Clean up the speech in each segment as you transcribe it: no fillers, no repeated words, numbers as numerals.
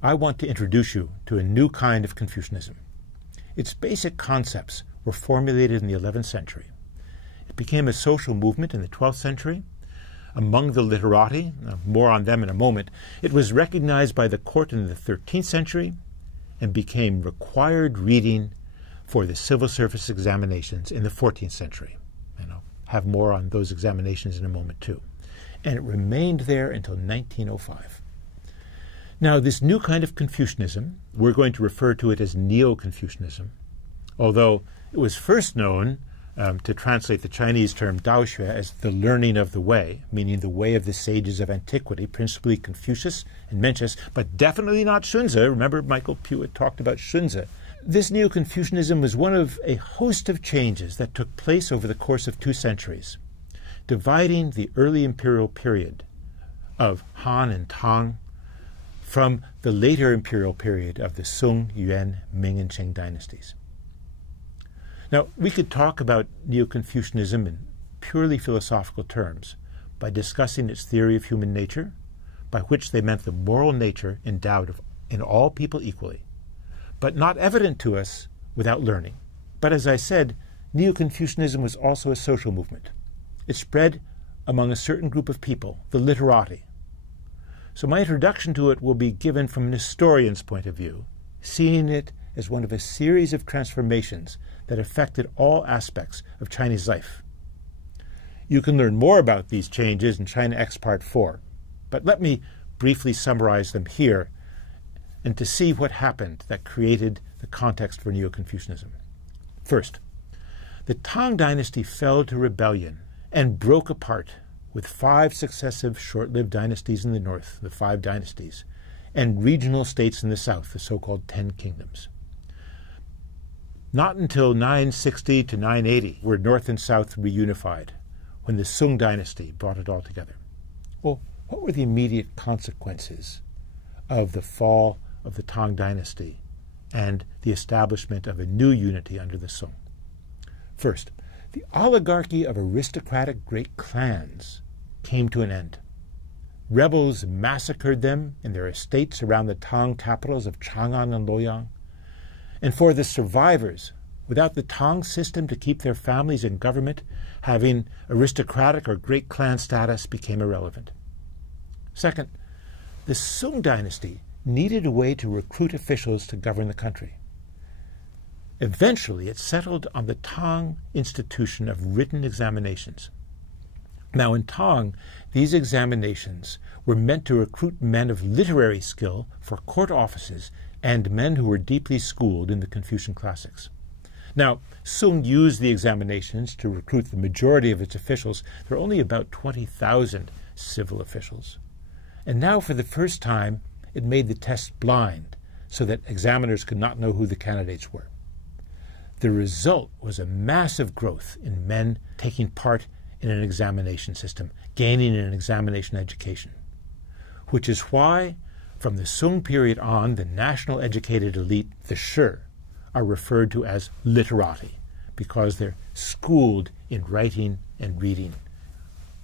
I want to introduce you to a new kind of Confucianism. Its basic concepts were formulated in the 11th century. It became a social movement in the 12th century. Among the literati, more on them in a moment, it was recognized by the court in the 13th century and became required reading for the civil service examinations in the 14th century. And I'll have more on those examinations in a moment too. And it remained there until 1905. Now, this new kind of Confucianism, we're going to refer to it as Neo-Confucianism, although it was first known to translate the Chinese term Daoxue as the learning of the way, meaning the way of the sages of antiquity, principally Confucius and Mencius, but definitely not Xunzi. Remember, Michael Puett talked about Xunzi. This Neo-Confucianism was one of a host of changes that took place over the course of 2 centuries, dividing the early imperial period of Han and Tang from the later imperial period of the Sung, Yuan, Ming, and Qing dynasties. Now, we could talk about Neo-Confucianism in purely philosophical terms by discussing its theory of human nature, by which they meant the moral nature endowed in all people equally, but not evident to us without learning. But as I said, Neo-Confucianism was also a social movement. It spread among a certain group of people, the literati. So my introduction to it will be given from an historian's point of view, seeing it as one of a series of transformations that affected all aspects of Chinese life. You can learn more about these changes in China X Part 4, but let me briefly summarize them here and to see what happened that created the context for Neo-Confucianism. First, the Tang dynasty fell to rebellion and broke apart with 5 successive short-lived dynasties in the north, the 5 dynasties, and regional states in the south, the so-called 10 kingdoms. Not until 960 to 980 were north and south reunified, when the Sung dynasty brought it all together. Well, what were the immediate consequences of the fall of the Tang dynasty and the establishment of a new unity under the Sung? First, the oligarchy of aristocratic great clans came to an end. Rebels massacred them in their estates around the Tang capitals of Chang'an and Luoyang. And for the survivors, without the Tang system to keep their families in government, having aristocratic or great clan status became irrelevant. Second, the Sung dynasty needed a way to recruit officials to govern the country. Eventually, it settled on the Tang institution of written examinations. Now, in Tang, these examinations were meant to recruit men of literary skill for court offices and men who were deeply schooled in the Confucian classics. Now, Sung used the examinations to recruit the majority of its officials. There were only about 20,000 civil officials. And now, for the first time, it made the tests blind so that examiners could not know who the candidates were. The result was a massive growth in men taking part in an examination system, gaining an examination education, which is why, from the Sung period on, the national educated elite, the Shi, are referred to as literati, because they're schooled in writing and reading,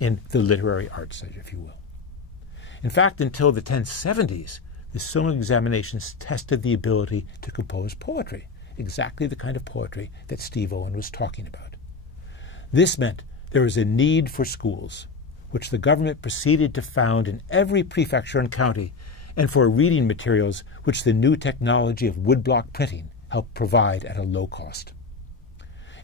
in the literary arts, if you will. In fact, until the 1070s, the Sung examinations tested the ability to compose poetry, exactly the kind of poetry that Steve Owen was talking about. This meant there was a need for schools, which the government proceeded to found in every prefecture and county, and for reading materials which the new technology of woodblock printing helped provide at a low cost.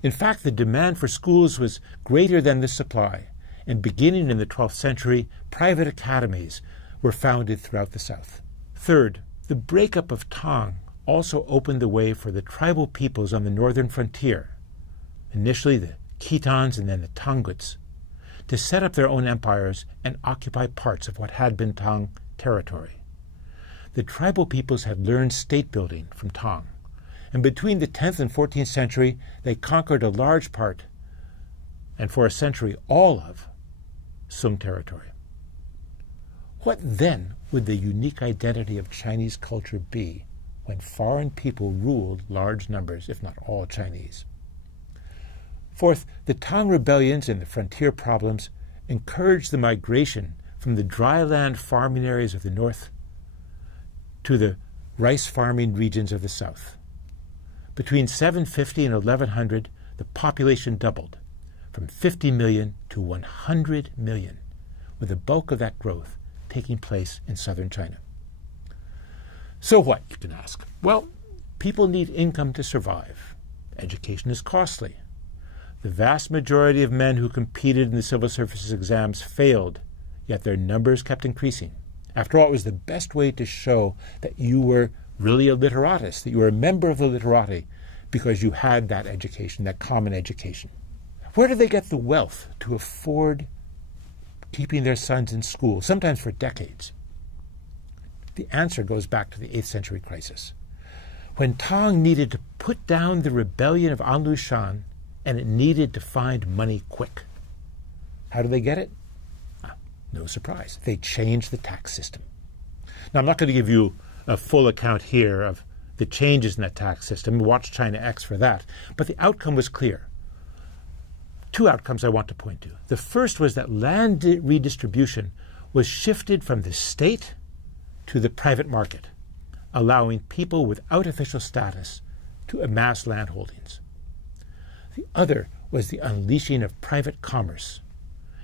In fact, the demand for schools was greater than the supply, and beginning in the 12th century, private academies were founded throughout the south. Third, the breakup of Tang also opened the way for the tribal peoples on the northern frontier, initially the Khitans and then the Tanguts, to set up their own empires and occupy parts of what had been Tang territory. The tribal peoples had learned state building from Tang, and between the 10th and 14th century, they conquered a large part, and for a century all of, Sung territory. What then would the unique identity of Chinese culture be when foreign people ruled large numbers, if not all, Chinese? Fourth, the Tang rebellions and the frontier problems encouraged the migration from the dry land farming areas of the north to the rice farming regions of the south. Between 750 and 1100, the population doubled from 50 million to 100 million, with the bulk of that growth taking place in southern China. So what, you can ask? Well, people need income to survive. Education is costly. The vast majority of men who competed in the civil services exams failed, yet their numbers kept increasing. After all, it was the best way to show that you were really a literatus, that you were a member of the literati, because you had that education, that common education. Where do they get the wealth to afford keeping their sons in school, sometimes for decades? The answer goes back to the 8th century crisis, when Tang needed to put down the rebellion of Anlu Shan, and it needed to find money quick. How do they get it? No surprise. They changed the tax system. Now, I'm not going to give you a full account here of the changes in that tax system. Watch China X for that. But the outcome was clear. Two outcomes I want to point to. The first was that land redistribution was shifted from the state to the private market, allowing people without official status to amass land holdings. The other was the unleashing of private commerce.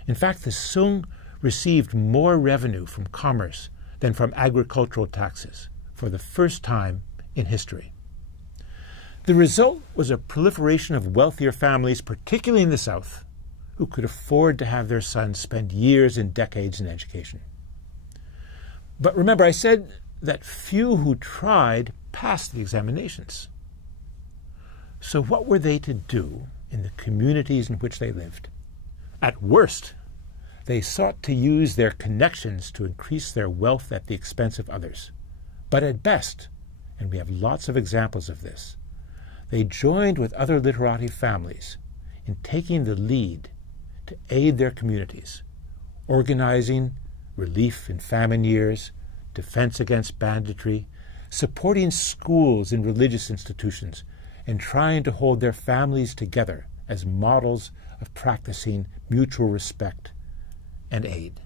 In fact, the Sung received more revenue from commerce than from agricultural taxes for the first time in history. The result was a proliferation of wealthier families, particularly in the South, who could afford to have their sons spend years and decades in education. But remember, I said that few who tried passed the examinations. So what were they to do in the communities in which they lived? At worst, they sought to use their connections to increase their wealth at the expense of others. But at best, and we have lots of examples of this, they joined with other literati families in taking the lead to aid their communities, organizing relief in famine years, defense against banditry, supporting schools and religious institutions, and trying to hold their families together as models of practicing mutual respect and aid.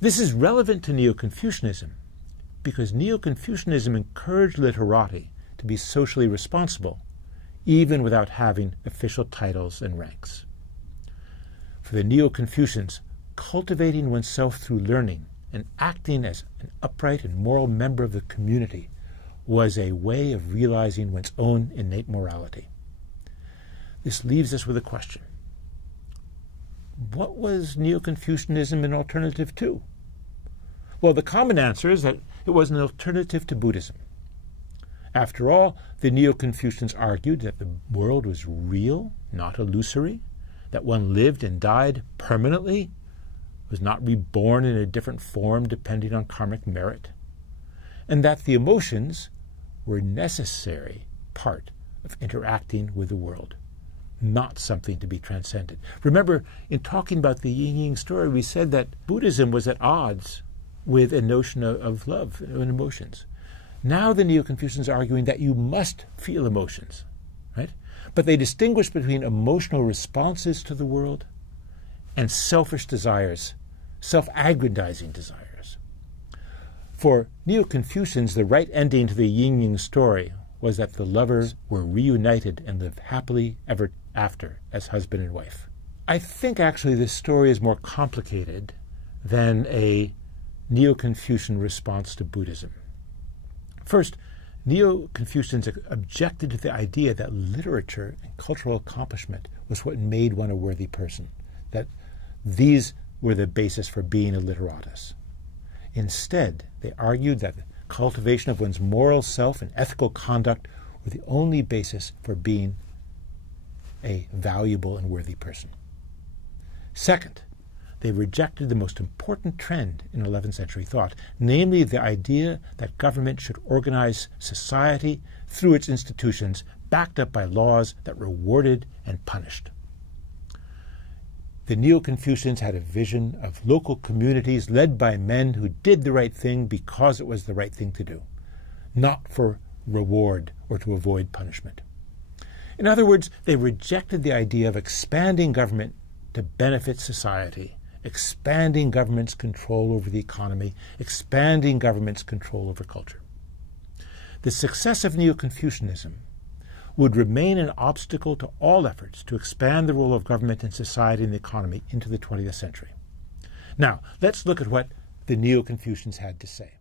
This is relevant to Neo-Confucianism because Neo-Confucianism encouraged literati to be socially responsible, even without having official titles and ranks. For the Neo-Confucians, cultivating oneself through learning and acting as an upright and moral member of the community was a way of realizing one's own innate morality. This leaves us with a question. What was Neo-Confucianism an alternative to? Well, the common answer is that it was an alternative to Buddhism. After all, the Neo-Confucians argued that the world was real, not illusory, that one lived and died permanently, was not reborn in a different form depending on karmic merit, and that the emotions were a necessary part of interacting with the world, not something to be transcended. Remember, in talking about the yin-yang story, we said that Buddhism was at odds with a notion of love and emotions. Now the Neo-Confucians are arguing that you must feel emotions, right? But they distinguish between emotional responses to the world and selfish desires, self-aggrandizing desires. For Neo-Confucians, the right ending to the yin-yang story was that the lovers were reunited and lived happily ever after as husband and wife. I think actually this story is more complicated than a Neo-Confucian response to Buddhism. First, Neo-Confucians objected to the idea that literature and cultural accomplishment was what made one a worthy person, that these were the basis for being a literatus. Instead, they argued that the cultivation of one's moral self and ethical conduct were the only basis for being a valuable and worthy person. Second, they rejected the most important trend in 11th century thought, namely the idea that government should organize society through its institutions, backed up by laws that rewarded and punished. The Neo-Confucians had a vision of local communities led by men who did the right thing because it was the right thing to do, not for reward or to avoid punishment. In other words, they rejected the idea of expanding government to benefit society expanding government's control over the economy, expanding government's control over culture. The success of Neo-Confucianism would remain an obstacle to all efforts to expand the role of government in society and the economy into the 20th century. Now, let's look at what the Neo-Confucians had to say.